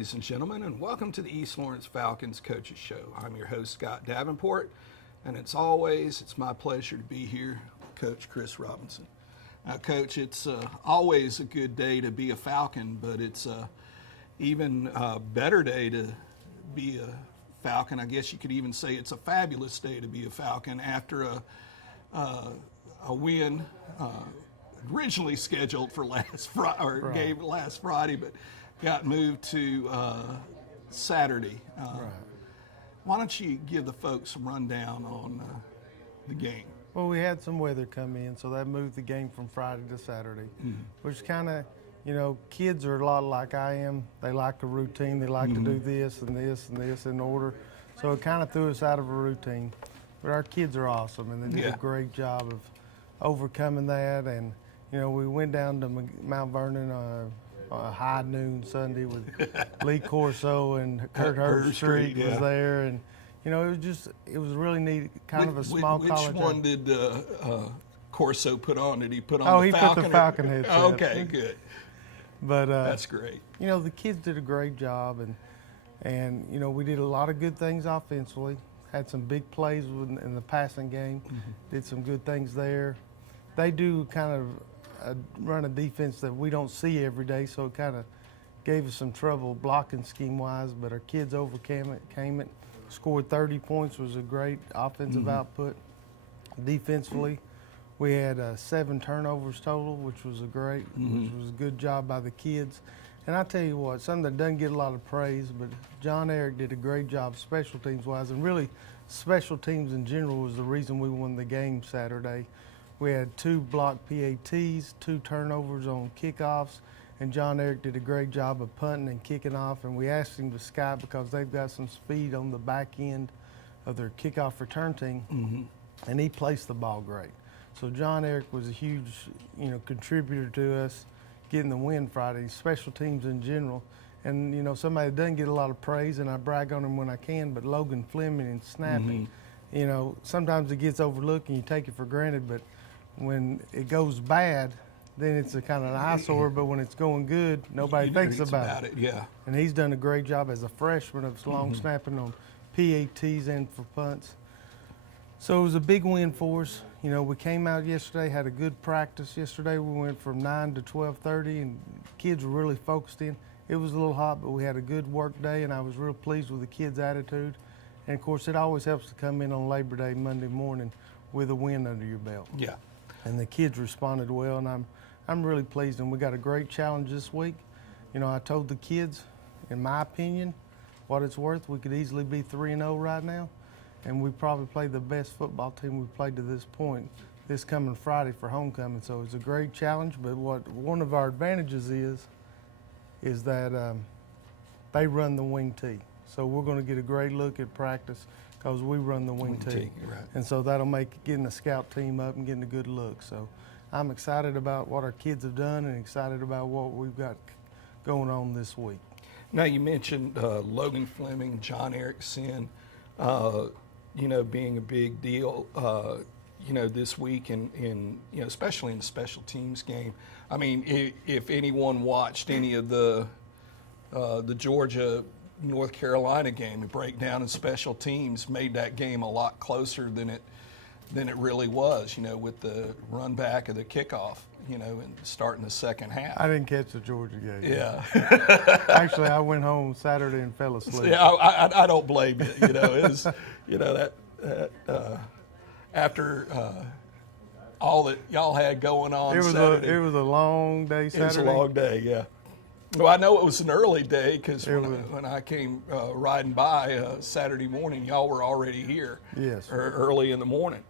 ladies and gentlemen, and welcome to the East Lawrence Falcons Coaches Show. I'm your host, Scott Davenport, and it's my pleasure to be here with Coach Chris Robinson. Now, Coach, it's always a good day to be a Falcon, but it's even a better day to be a Falcon. I guess you could even say it's a fabulous day to be a Falcon after a win originally scheduled for last Friday, but got moved to Saturday. Why don't you give the folks a rundown on the game? Well, we had some weather come in, so that moved the game from Friday to Saturday, which kind of, kids are a lot like I am. They like a routine. They like to do this and this and this in order. So it kind of threw us out of a routine. But our kids are awesome, and they did a great job of overcoming that. And, we went down to Mount Vernon high noon Sunday with Lee Corso and Kurt Herbstreit was there. And, it was really neat, kind of a small college. Which one did Corso put on? Did he put on the Falcon? Put the Falcon headset. Okay, good. But that's great. The kids did a great job, and we did a lot of good things offensively. Had some big plays in the passing game. Did some good things there. They do kind of run a defense that we don't see every day, so it kind of gave us some trouble blocking scheme-wise, but our kids overcame it, scored 30 points, was a great offensive output. Defensively, we had 7 turnovers total, which was which was a good job by the kids. And I tell you what, something that doesn't get a lot of praise, but John Eric did a great job special teams-wise, and really special teams in general was the reason we won the game Saturday. We had 2 blocked PATs, 2 turnovers on kickoffs, and John Eric did a great job of punting and kicking off, and we asked him to scout because they've got some speed on the back end of their kickoff return team, and he placed the ball great. So John Eric was a huge, contributor to us getting the win Friday, special teams in general. And, somebody that doesn't get a lot of praise, and I brag on him when I can, but Logan Fleming and snapping, sometimes it gets overlooked and you take it for granted, but when it goes bad, then it's a kind of an eyesore, but when it's going good, nobody thinks about it. Yeah. And he's done a great job as a freshman of long snapping on PATs and for punts. So it was a big win for us. We came out yesterday, had a good practice yesterday. We went from 9 to 12:30, and kids were really focused in. It was a little hot, but we had a good work day, and I was real pleased with the kids' attitude. And, of course, it always helps to come in on Labor Day, Monday morning, with a win under your belt. Yeah. And the kids responded well, and I'm really pleased. And we got a great challenge this week. I told the kids, in my opinion, what it's worth, we could easily be 3-0 right now. And we probably played the best football team we've played to this point this coming Friday for homecoming. So it's a great challenge, but what one of our advantages is that they run the wing tee. So we're going to get a great look at practice because we run the wing tee. Right. And so that'll make getting the scout team up and getting a good look. So I'm excited about what our kids have done and excited about what we've got going on this week. Now, you mentioned Logan Fleming, John Erickson, being a big deal, this week and especially in the special teams game. I mean, if anyone watched any of the Georgia North Carolina game, the breakdown in special teams made that game a lot closer than it really was, with the run back of the kickoff, and starting the second half. I didn't catch the Georgia game. Yeah. Actually, I went home Saturday and fell asleep. Yeah, I don't blame you. It was, that after all that y'all had going on Saturday. It was a long day Saturday. It was a long day, yeah. Well, I know it was an early day because when I came riding by Saturday morning, y'all were already here. Yes. Early in the morning.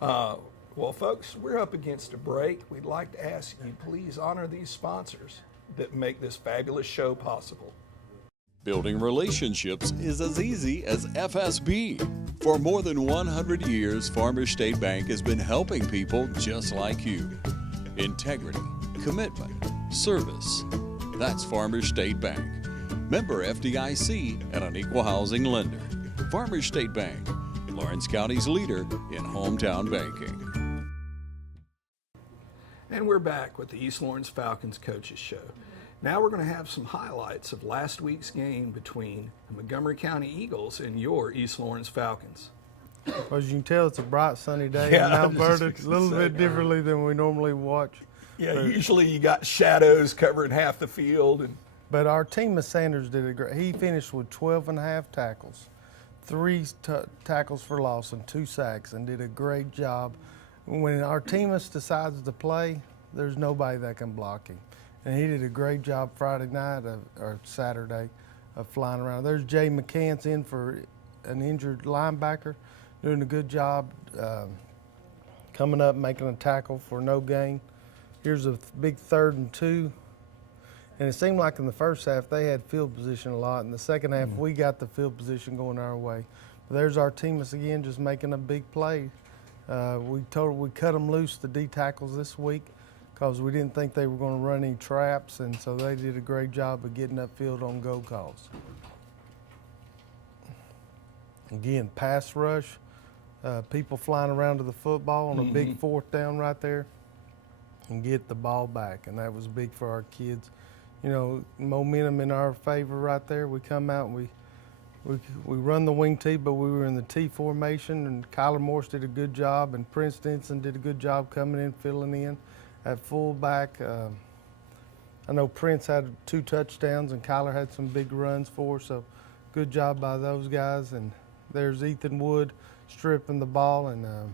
Well, folks, we're up against a break. We'd like to ask you, please honor these sponsors that make this fabulous show possible. Building relationships is as easy as FSB. For more than 100 years, Farmers State Bank has been helping people just like you. Integrity, commitment, service. That's Farmers State Bank. Member FDIC and an equal housing lender. Farmers State Bank, Lawrence County's leader in hometown banking. And we're back with the East Lawrence Falcons Coaches Show. Now we're going to have some highlights of last week's game between the Montgomery County Eagles and your East Lawrence Falcons. As you can tell, it's a bright, sunny day Yeah, in I Mount was just Vernon, a fixing little to bit say. differently than we normally watch. Yeah, usually you got shadows covering half the field. But our team of Sanders did a great. He finished with 12 and a half tackles, 3 tackles for loss, and 2 sacks, and did a great job. When our teamist decides to play, there's nobody that can block him. And he did a great job Friday night or Saturday of flying around. There's Jay McCants in for an injured linebacker, doing a good job coming up, making a tackle for no gain. Here's a big 3rd and 2. And it seemed like in the first half they had field position a lot. In the second half, we got the field position going our way. But there's our teamist again, just making a big play. We cut them loose, the D tackles this week, because we didn't think they were going to run any traps, and so they did a great job of getting upfield on go calls. Again, pass rush, people flying around to the football on a big 4th down right there and get the ball back, and that was big for our kids. You know, momentum in our favor right there. We come out and we run the wing T, but we were in the T formation, and Kyler Morse did a good job, and Prince Denson did a good job coming in, filling in at fullback. I know Prince had 2 touchdowns, and Kyler had some big runs for us, so good job by those guys. And there's Ethan Wood stripping the ball, and I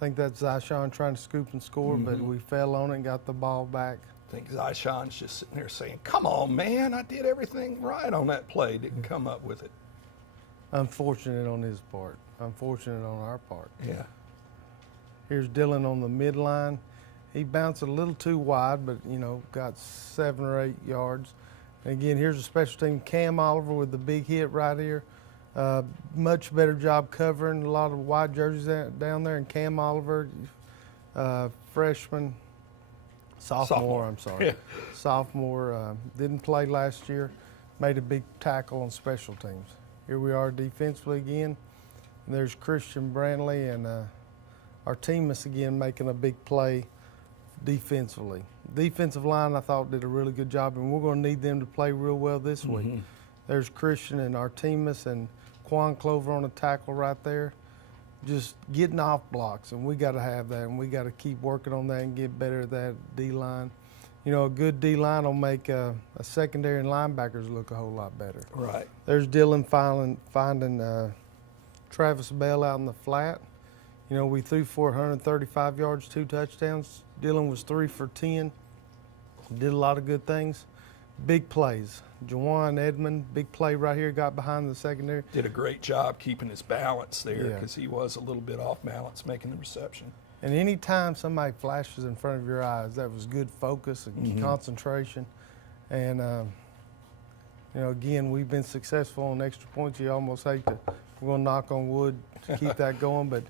think that's Zyshawn trying to scoop and score, but we fell on it and got the ball back. I think Zyshawn's just sitting there saying, come on, man, I did everything right on that play. Didn't come up with it. Unfortunate on his part. Unfortunate on our part. Yeah. Here's Dylan on the midline. He bounced a little too wide, but, you know, got 7 or 8 yards. And again, here's a special team, Cam Oliver with the big hit right here. Much better job covering, a lot of white jerseys down there. And Cam Oliver, freshman, sophomore, I'm sorry. Yeah. Sophomore, didn't play last year, made a big tackle on special teams. Here we are defensively again. And there's Christian Brantley and our teammates again making a big play defensively. Defensive line, I thought, did a really good job, and we're going to need them to play real well this week. There's Christian and our teammates and Quan Clover on a tackle right there, just getting off blocks, and we got to have that, and we got to keep working on that and get better at that D-line. You know, a good D-line will make a secondary and linebackers look a whole lot better. Right. There's Dylan finding Travis Bell out in the flat. You know, we threw for 135 yards, 2 touchdowns. Dylan was 3 for 10. Did a lot of good things. Big plays. Jawan Edmond, big play right here, got behind the secondary. Did a great job keeping his balance there Yeah. because he was a little bit off balance making the reception. And any time somebody flashes in front of your eyes, that was good focus and concentration. And, you know, again, we've been successful on extra points. You almost hate to, we're going to knock on wood to keep that going. But,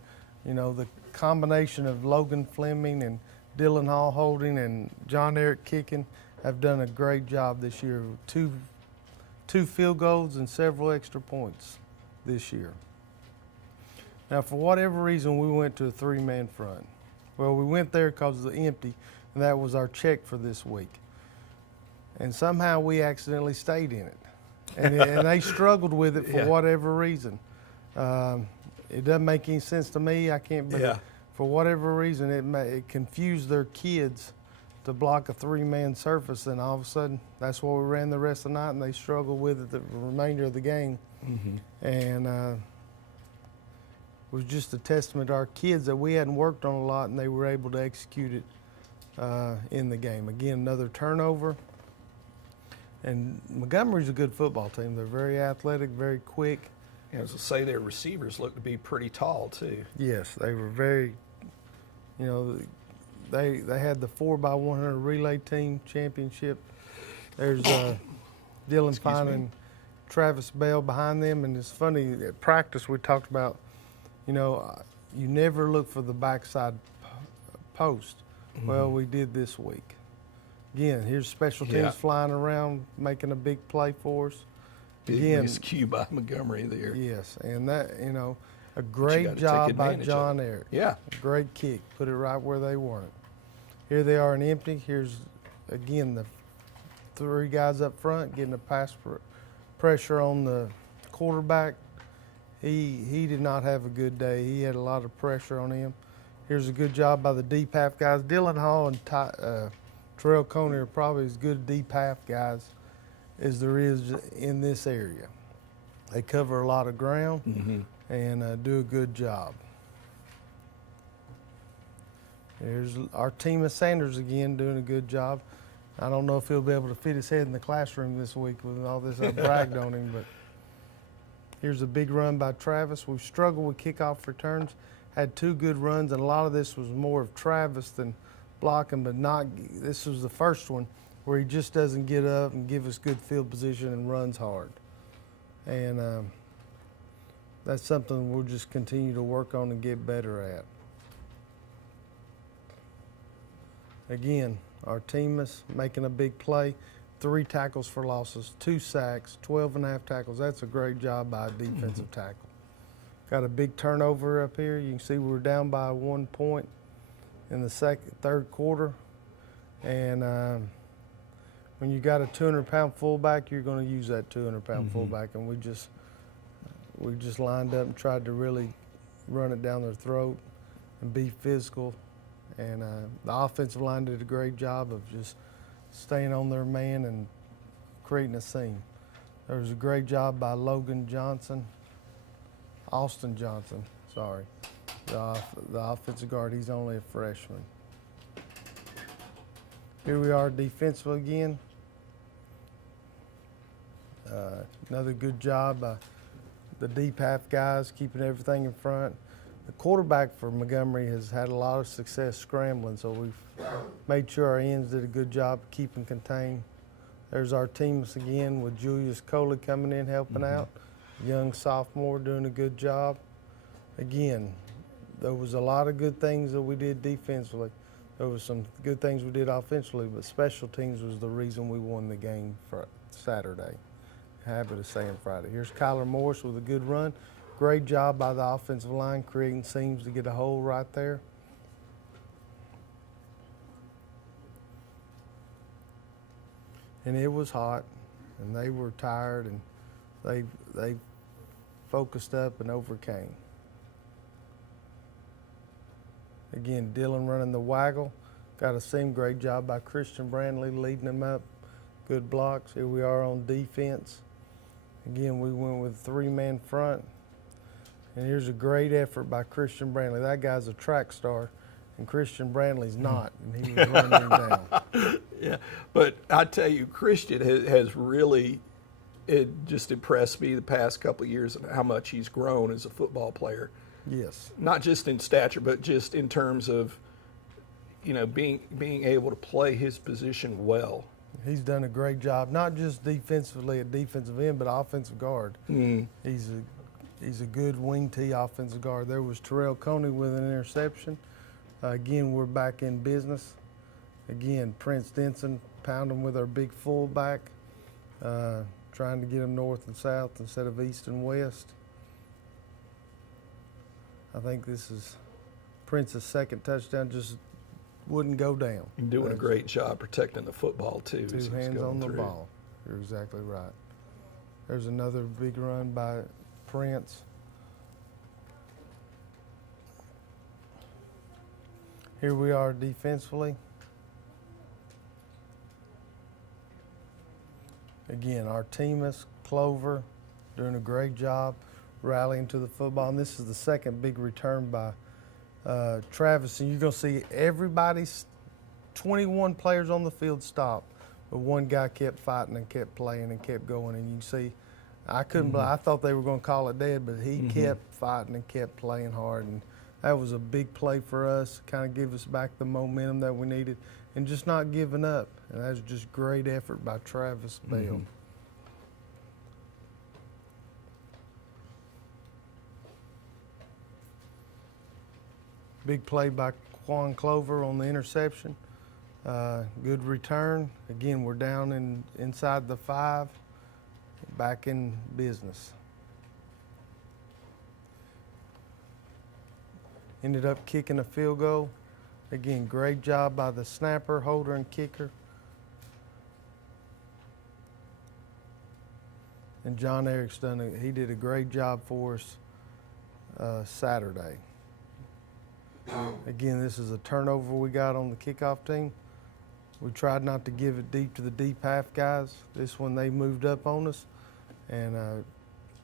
you know, the combination of Logan Fleming and Dylan Hall holding and John Eric kicking have done a great job this year. Two field goals and several extra points this year. Now, for whatever reason, we went to a 3-man front. Well, we went there because of the empty, and that was our check for this week. And somehow we accidentally stayed in it. And they struggled with it for whatever reason. It doesn't make any sense to me. I can't, but for whatever reason, it confused their kids to block a 3-man surface, and all of a sudden, that's what we ran the rest of the night, and they struggled with it the remainder of the game. And it was just a testament to our kids that we hadn't worked on a lot, and they were able to execute it in the game. Again, another turnover. And Montgomery's a good football team. They're very athletic, very quick. As I say, their receivers look to be pretty tall too. Yes, they were very, you know, they had the 4x100 relay team championship. There's Dylan Fine and Travis Bell behind them, and it's funny, at practice we talked about, you know, you never look for the backside post. Well, we did this week. Again, here's special teams flying around, making a big play for us. Big miscue by Montgomery there. Yes, and that, you know, a great job by John Eric. Yeah. A great kick, put it right where they weren't. Here they are in empty. Here's, again, the three guys up front, getting the pressure on the quarterback. He did not have a good day. He had a lot of pressure on him. Here's a good job by the deep half guys. Dylan Hall and Terrell Coney are probably as good deep half guys as there is in this area. They cover a lot of ground and do a good job. Here's our team of Sanders again doing a good job. I don't know if he'll be able to fit his head in the classroom this week with all this I bragged on him, but here's a big run by Travis. We've struggled with kickoff returns, had two good runs, and a lot of this was more of Travis than blocking, but this was the first one where he just doesn't get up and give us good field position and runs hard. And that's something we'll just continue to work on and get better at. Again, our team is making a big play. 3 tackles for losses, 2 sacks, 12.5 tackles. That's a great job by a defensive tackle. Got a big turnover up here. You can see we're down by 1 point in the third quarter. And when you got a 200-pound fullback, you're going to use that 200-pound fullback. And we just lined up and tried to really run it down their throat and be physical. And the offensive line did a great job of just staying on their man and creating a scene. There was a great job by Austin Johnson, sorry, the offensive guard. He's only a freshman. Here we are defensively again. Another good job by the deep half guys, keeping everything in front. The quarterback for Montgomery has had a lot of success scrambling, so we've made sure our ends did a good job keeping contained. There's our teams again with Julius Coley coming in, helping out. Young sophomore doing a good job. Again, there was a lot of good things that we did defensively. There was some good things we did offensively, but special teams was the reason we won the game for Saturday. Habit of saying Friday. Here's Kyler Morris with a good run. Great job by the offensive line creating seams to get a hole right there. And it was hot, and they were tired, and they focused up and overcame. Again, Dylan running the waggle. Got a seam. Great job by Christian Brandley leading them up. Good blocks. Here we are on defense. Again, we went with a 3-man front. And here's a great effort by Christian Brandley. That guy's a track star, and Christian Brandley's not, and he was running him down. Yeah, but I tell you, Christian has really just impressed me the past couple of years and how much he's grown as a football player. Yes. Not just in stature, but just in terms of, being able to play his position well. He's done a great job, not just defensively at defensive end, but offensive guard. He's a good wing T offensive guard. There was Terrell Coney with an interception. Again, we're back in business. Again, Prince Denson pounding with our big fullback, trying to get him north and south instead of east and west. I think this is Prince's second touchdown, just wouldn't go down. You're doing a great job protecting the football, too. 2 hands on the ball. You're exactly right. There's another big run by Prince. Here we are defensively. Again, our team is Clover doing a great job rallying to the football. And this is the second big return by Travis. And you're going to see everybody's 21 players on the field stop, but one guy kept fighting and kept playing and kept going. And you can see, I couldn't believe, I thought they were going to call it dead, but he kept fighting and kept playing hard. And that was a big play for us, kind of give us back the momentum that we needed and just not giving up. And that was just great effort by Travis Bell. Big play by Quan Clover on the interception. Good return. Again, we're down inside the 5, back in business. Ended up kicking a field goal. Again, great job by the snapper, holder, and kicker. and John Eric's he did a great job for us Saturday. Again, this is a turnover we got on the kickoff team. We tried not to give it deep to the deep half guys. This one they moved up on us, and a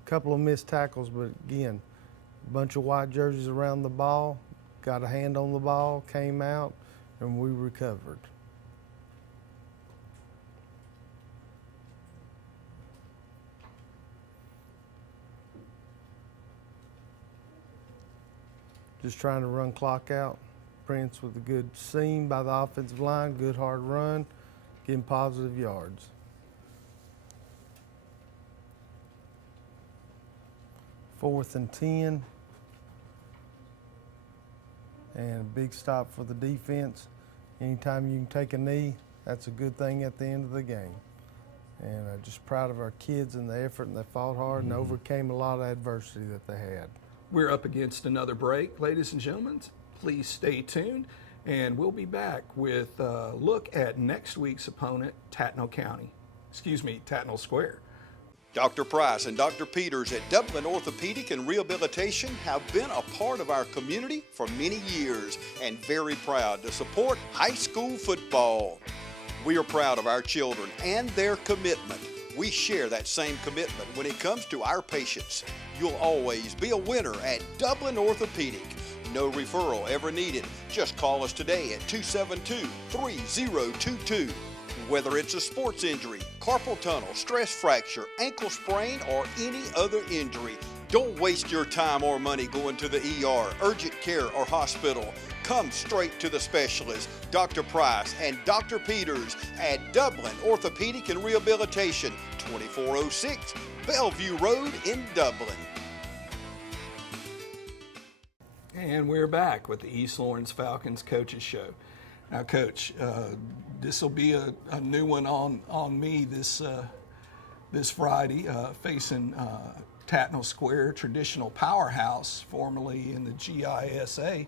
couple of missed tackles, but again, a bunch of white jerseys around the ball, got a hand on the ball, came out, and we recovered. Just trying to run clock out. Prince with a good seam by the offensive line, good hard run, getting positive yards. Fourth and 10. And a big stop for the defense. Anytime you can take a knee, that's a good thing at the end of the game. And I'm just proud of our kids and the effort, and they fought hard and overcame a lot of adversity that they had. We're up against another break, ladies and gentlemen. Please stay tuned, and we'll be back with a look at next week's opponent, Tatnall Square. Dr. Price and Dr. Peters at Dublin Orthopedic and Rehabilitation have been a part of our community for many years and very proud to support high school football. We are proud of our children and their commitment. We share that same commitment when it comes to our patients. You'll always be a winner at Dublin Orthopedic. No referral ever needed. Just call us today at 272-3022. Whether it's a sports injury, carpal tunnel, stress fracture, ankle sprain, or any other injury, don't waste your time or money going to the ER, urgent care, or hospital. Come straight to the specialist, Dr. Price and Dr. Peters at Dublin Orthopedic and Rehabilitation, 2406 Bellevue Road in Dublin. And we're back with the East Lawrence Falcons Coaches Show. Now, Coach, this will be a new one on me this Friday, facing Tatnall Square, traditional powerhouse, formerly in the GISA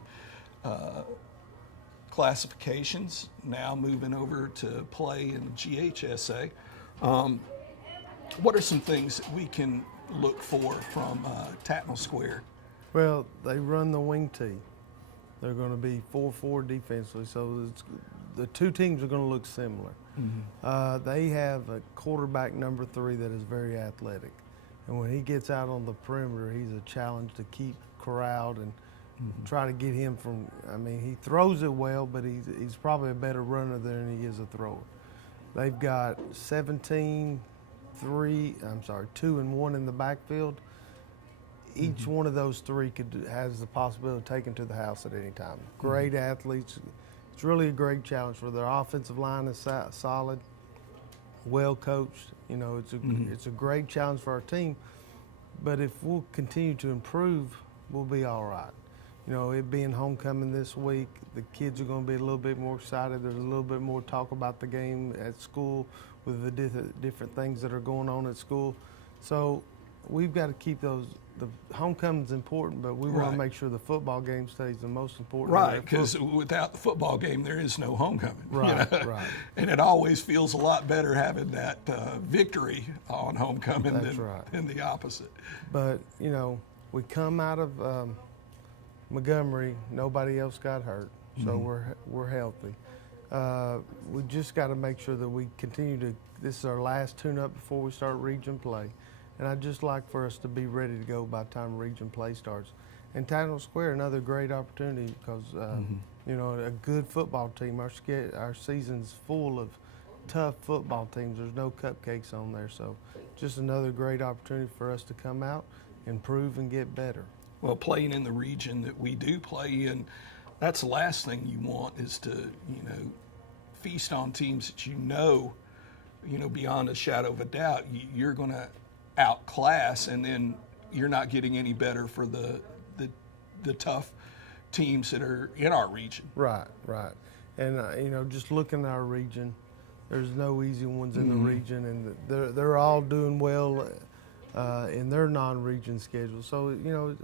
classifications, now moving over to play in GHSA. What are some things that we can look for from Tatnall Square? Well, they run the wing tee. They're going to be 4-4 defensively, so the two teams are going to look similar. They have a quarterback number 3 that is very athletic, and when he gets out on the perimeter, he's a challenge to keep corralled and try to get him from. I mean, he throws it well, but he's probably a better runner than he is a thrower. They've got 2 and 1 in the backfield. Each one of those 3 has the possibility of taking to the house at any time. Great athletes. It's really a great challenge for their offensive line is solid, well coached. You know, it's a great challenge for our team. But if we'll continue to improve, we'll be all right. You know, it being homecoming this week, the kids are going to be a little bit more excited. There's a little bit more talk about the game at school with the different things that are going on at school. So we've got to keep those. The homecoming's important, but we want to make sure the football game stays the most important. Right, because without the football game, there is no homecoming. Right, you know? Right. And it always feels a lot better having that victory on homecoming than the opposite. But, you know, we come out of Montgomery, nobody else got hurt, so we're healthy. We just got to make sure that we continue to. This is our last tune-up before we start region play. And I'd just like for us to be ready to go by the time region play starts. And Tatnall Square, another great opportunity because, you know, a good football team. Our season's full of tough football teams. There's no cupcakes on there. So just another great opportunity for us to come out, improve, and get better. Well, playing in the region that we do play in, that's the last thing you want is to, you know, feast on teams that you know, beyond a shadow of a doubt, you're going to outclass, and then you're not getting any better for the tough teams that are in our region. Right. And you know, just looking at our region, there's no easy ones in the region, and they're all doing well in their non-region schedule. So you know,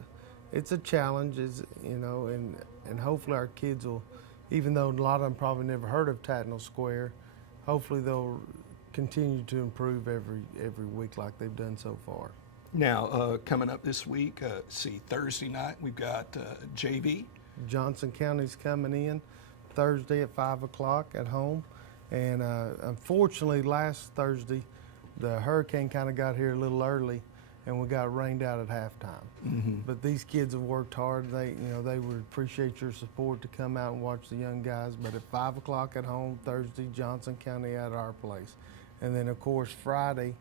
it's a challenge. You know, and hopefully our kids will, even though a lot of them probably never heard of Tatnall Square, hopefully they'll continue to improve every week like they've done so far. Now, coming up this week, Thursday night, we've got JV. Johnson County's coming in Thursday at 5 o'clock at home. And unfortunately, last Thursday, the hurricane kind of got here a little early, and we got rained out at halftime. Mm-hmm. But these kids have worked hard. They would appreciate your support to come out and watch the young guys. But at 5 o'clock at home, Thursday, Johnson County at our place. And then, of course, Friday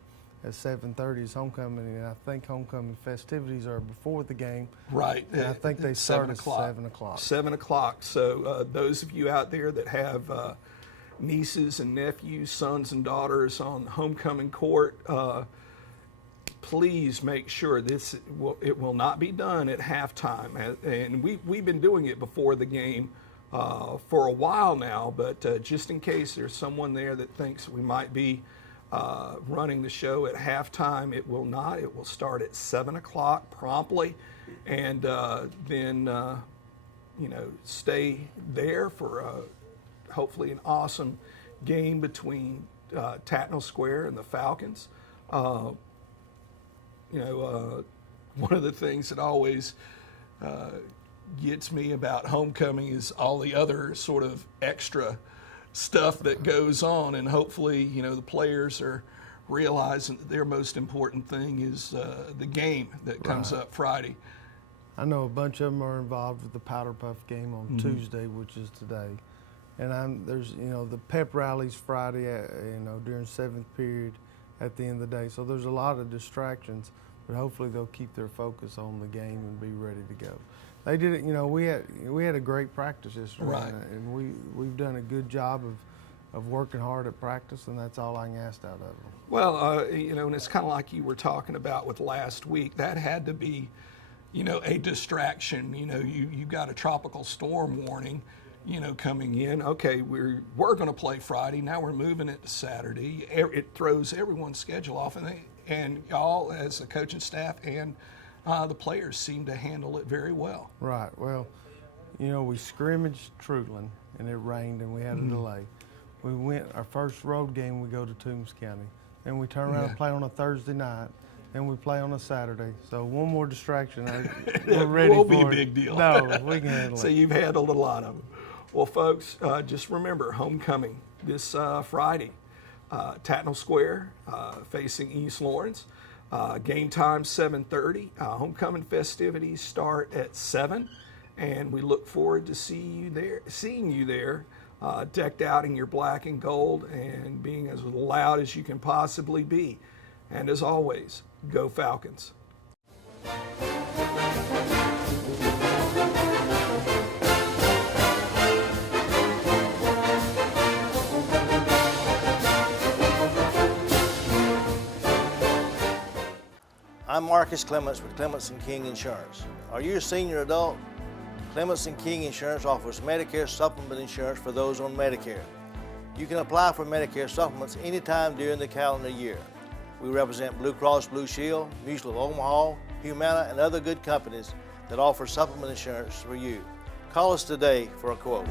at 7:30 is homecoming, and I think homecoming festivities are before the game. Right. And I think they start at 7 o'clock. 7 o'clock. So those of you out there that have nieces and nephews, sons and daughters on homecoming court, please make sure it will not be done at halftime. And we've been doing it before the game for a while now, but just in case there's someone there that thinks we might be running the show at halftime, it will not. It will start at 7 o'clock promptly, and then stay there for hopefully an awesome game between Tattnall Square and the Falcons. One of the things that always gets me about homecoming is all the other sort of extra stuff that goes on, and hopefully, the players are realizing that their most important thing is the game that comes up Friday. I know a bunch of them are involved with the Powder Puff game on Tuesday, which is today. And there's the pep rallies Friday, during seventh period at the end of the day. So there's a lot of distractions, but hopefully they'll keep their focus on the game and be ready to go. They did it. We had a great practice yesterday, Right. and we've done a good job of working hard at practice, and that's all I can ask out of them. Well, and it's kind of like you were talking about with last week. That had to be, a distraction. You got a tropical storm warning, coming in. Okay, we're going to play Friday. Now we're moving it to Saturday. It throws everyone's schedule off, and y'all as the coaching staff and the players seem to handle it very well. Right. Well, we scrimmaged Truetland, and it rained, and we had a delay. We went our first road game. We go to Toombs County, then we turn around and play on a Thursday night, then we play on a Saturday. So one more distraction, we're ready Won't for be a it. big deal. No, we can handle So it. you've handled a lot of them. Well, folks, just remember homecoming this Friday. Tattnall Square facing East Lawrence. Game time 7:30. Homecoming festivities start at 7, and we look forward to seeing you there, decked out in your black and gold and being as loud as you can possibly be. And as always, go Falcons. I'm Marcus Clements with Clements & King Insurance. Are you a senior adult? Clements & King Insurance offers Medicare supplement insurance for those on Medicare. You can apply for Medicare supplements anytime during the calendar year. We represent Blue Cross Blue Shield, Mutual of Omaha, Humana, and other good companies that offer supplement insurance for you. Call us today for a quote.